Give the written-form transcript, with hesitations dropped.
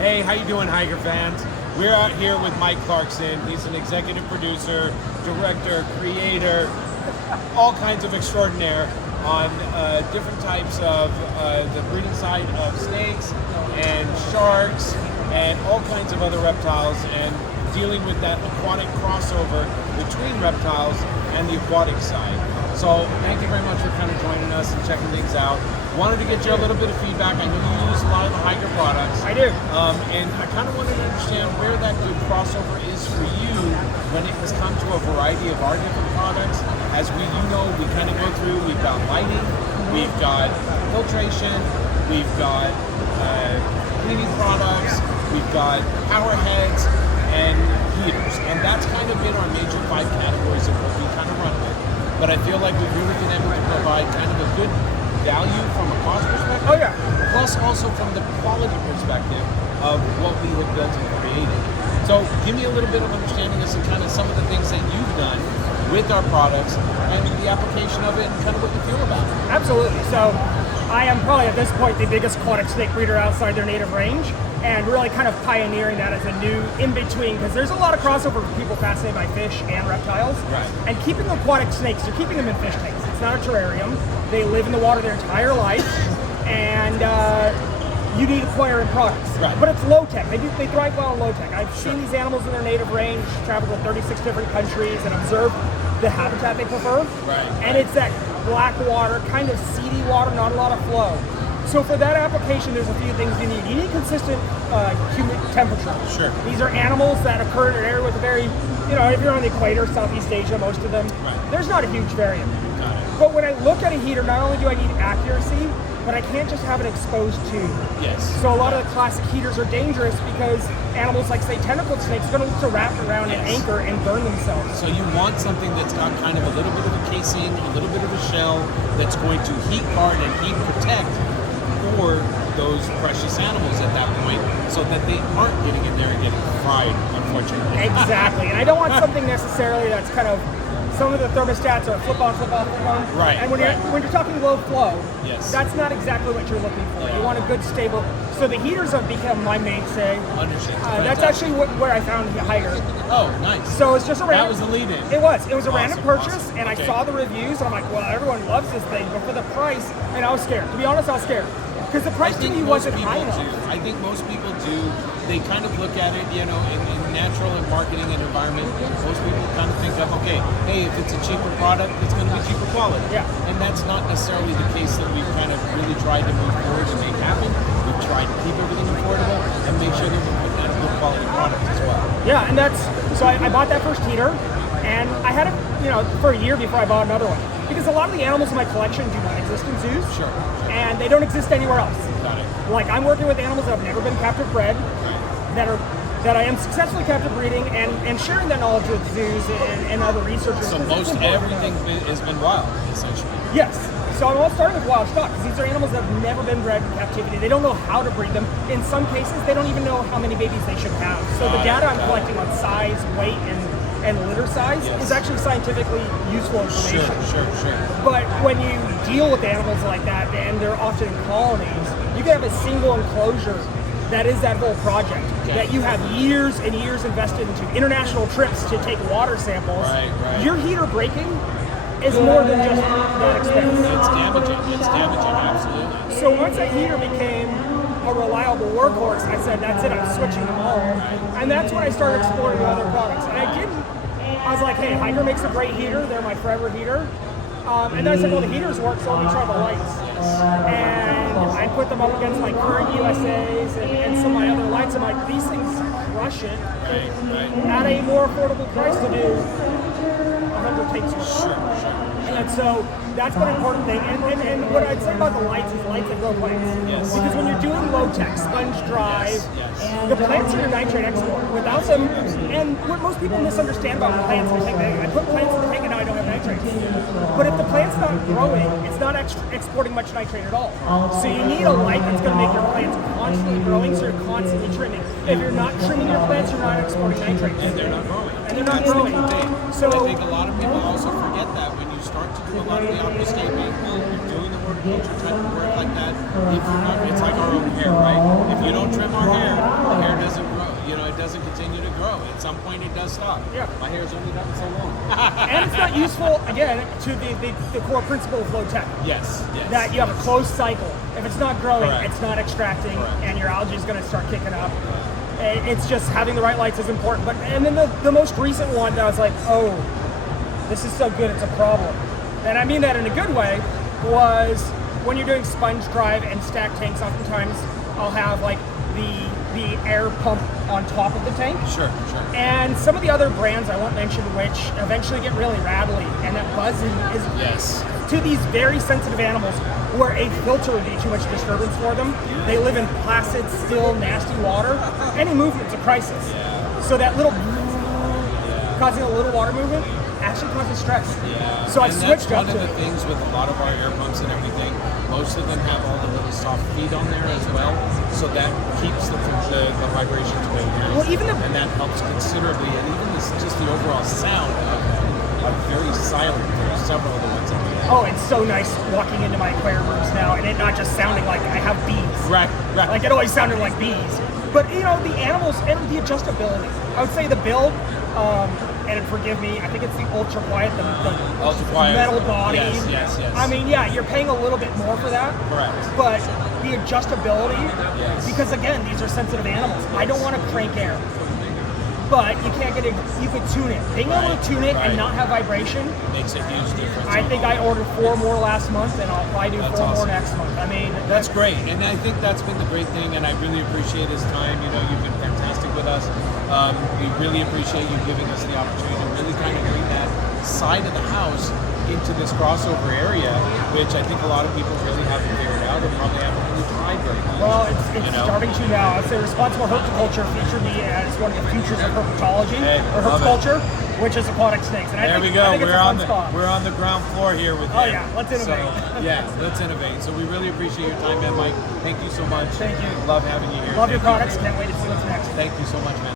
Hey, how you doing, Hygger fans? We're out here with Myke Clarkson. He's an executive producer, director, creator, all kinds of extraordinaire on different types of the breeding side of snakes and sharks and all kinds of other reptiles, and dealing with that aquatic crossover between reptiles and the aquatic side. So thank you very much for kind of joining us and checking things out. Wanted to get you a little bit of feedback. I know you use a lot of the Hygger products. I do. And I kind of wanted to understand where that good crossover is for you when it has come to a variety of our different products. As we kind of go through, we've got lighting, we've got filtration, we've got cleaning products, we've got power heads, and heaters. And that's kind of been our major 5 categories of what we kind of run with. But I feel like we've really been able to provide kind of a good value from a cost perspective. Oh yeah. Plus also from the quality perspective of what we have built and created. So give me a little bit of understanding as to kind of some of the things that you've done with our products and the application of it and kind of what you feel about it. Absolutely. So I am probably at this point the biggest aquatic snake breeder outside their native range, and really kind of pioneering that as a new in-between, because there's a lot of crossover for people fascinated by fish and reptiles. Right. And keeping aquatic snakes, you're keeping them in fish tanks. It's not a terrarium. They live in the water their entire life, and you need aquarium products. Right. But it's low-tech. They thrive well in low-tech. I've seen these animals in their native range, traveled to 36 different countries, and observed the habitat they prefer. Right. And it's that black water, kind of seedy water, not a lot of flow. So for that application, there's a few things you need. You need consistent humid temperature. Sure. These are animals that occur in an area with a very, if you're on the equator, Southeast Asia, most of them, Right. there's not a huge variant. Got it. But when I look at a heater, not only do I need accuracy, but I can't just have an exposed tube. Yes. So a lot of the classic heaters are dangerous because animals like, say, tentacled snakes are going to look to wrap around an anchor and burn themselves. So you want something that's got kind of a little bit of a casing, a little bit of a shell that's going to heat guard and heat protect for those precious animals at that point, so that they aren't getting in there and getting fried, unfortunately. Exactly. And I don't want something necessarily that's kind of, some of the thermostats are flip on, flip off, flip on. Right. And when you're talking low flow, Yes. that's not exactly what you're looking for. Yeah. You want a good stable. So the heaters have become my mainstay. Understand. That's actually where I found Hygger. Oh, nice. So it's just a random. That was the lead-in. It was a Awesome, random purchase, awesome. and Okay. I saw the reviews, and I'm like, well, everyone loves this thing, but for the price, and I was scared. To be honest, I was scared because the price to me wasn't high enough. I think most people do. They kind of look at it, in natural and marketing and environment. Most people kind of think of, okay, hey, if it's a cheaper product, it's going to be cheaper quality. Yeah. And that's not necessarily the case that we've kind of really tried to move forward and make happen. We've tried to keep everything affordable and make sure that we're putting out a good quality product as well. Yeah, and so I bought that first heater, and I had it, for a year before I bought another one. Because a lot of the animals in my collection do not exist in zoos. Sure. And they don't exist anywhere else. Got it. Like, I'm working with animals that have never been captive bred, that I am successfully captive breeding and sharing that knowledge with zoos and other researchers. So most everything has been wild, essentially. Yes. So I'm all starting with wild stock, because these are animals that have never been bred in captivity. They don't know how to breed them. In some cases, they don't even know how many babies they should have. So the data I'm collecting on size, weight, and litter size is actually scientifically useful information. Sure. But when you deal with animals like that, and they're often in colonies, you can have a single enclosure that is that whole project, that you have years and years invested into international trips to take water samples. Right. Your heater breaking is more than just that expense. It's damaging, absolutely. So once a heater became a reliable workhorse, I said, that's it, I'm switching them all. And that's when I started exploring the other products. And I was like, hey, Hygger makes a great heater, they're my forever heater. And then I said, well, the heaters work, so let me try the lights. And I put them up against my current USAs and some of my other lights. I'm like, these things crush it at a more affordable price to do 100 takes. Sure. And so that's one important thing. And what I'd say about the lights is lights that grow plants. Yes. Because when you're doing low-tech, sponge drive, the plants are your nitrate export. Without them, and what most people misunderstand about plants, they think I put plants in the tank and now I don't have nitrates. But if the plant's not growing, it's not exporting much nitrate at all. So you need a light that's going to make your plants constantly growing, so you're constantly trimming. If you're not trimming your plants, you're not exporting nitrates. And they're not growing. That's the thing. So I think a lot of people also forget that when you start to do a lot of the aquascaping, you're doing the horticulture type of work like that, if you're not, it's like our own hair, right? If you don't trim our hair, doesn't continue to grow. At some point, it does stop. Yeah. My hair's only gotten so long. And it's not useful, again, to the core principle of low tech. Yes. That you have a closed cycle. If it's not growing, Correct. it's not extracting, Correct. and your algae is going to start kicking up. It's just having the right lights is important. And then the most recent one that I was like, oh, this is so good, it's a problem. And I mean that in a good way, was when you're doing sponge drive and stack tanks, oftentimes I'll have like the air pump on top of the tank. Sure. And some of the other brands I won't mention, which eventually get really rattly, and that buzzing is Yes. to these very sensitive animals where a filter would be too much disturbance for them. They live in placid, still, nasty water. Any movement's a crisis. Yeah. So that little causing a little water movement actually causes stress. Yeah. So I And switched that's up one to of the things with a lot of our air pumps and everything. Most of them have all the little soft feet on there as well, so that keeps the vibrations way down. Well, even and that helps considerably, and even just the overall sound of very silent. There's several of the ones that we have. Oh, it's so nice walking into my aquarium rooms now, and it not just sounding like I have bees. Right. Like it always sounded like bees. But you know, the animals and the adjustability. I would say the build, and forgive me, I think it's the ultra quiet, the Ultra quiet. metal body. Yes. I mean, yeah, you're paying a little bit more for that. Correct. But the adjustability, Yes. because again, these are sensitive animals. I don't want to crank air. But you can't get it, you could tune it. Being able to tune it Right. and not have vibration, Makes a huge difference. I think I ordered 4 more last month, and I'll probably do That's 4 more awesome. next month. I mean, That's great, and I think that's been the great thing, and I really appreciate his time. You know, you've been fantastic with us. We really appreciate you giving us the opportunity to really kind of bring that side of the house into this crossover area, which I think a lot of people really haven't figured out or probably haven't really tried very much. well, it's you know? starting to now. I'd say responsible herpetoculture featured me as one of the futures of herpetology, Hey, or love it. herpetoculture, which is aquatic snakes. And I There think, we go. I think it's a fun spot. We're on the ground floor here with Oh, him. yeah. Let's innovate. So, yeah, let's innovate. So we really appreciate your time, man, Myke. Thank you so much. Thank you. Love having you here. Love your Thank you. products. Can't wait to see what's next. Thank you so much, man.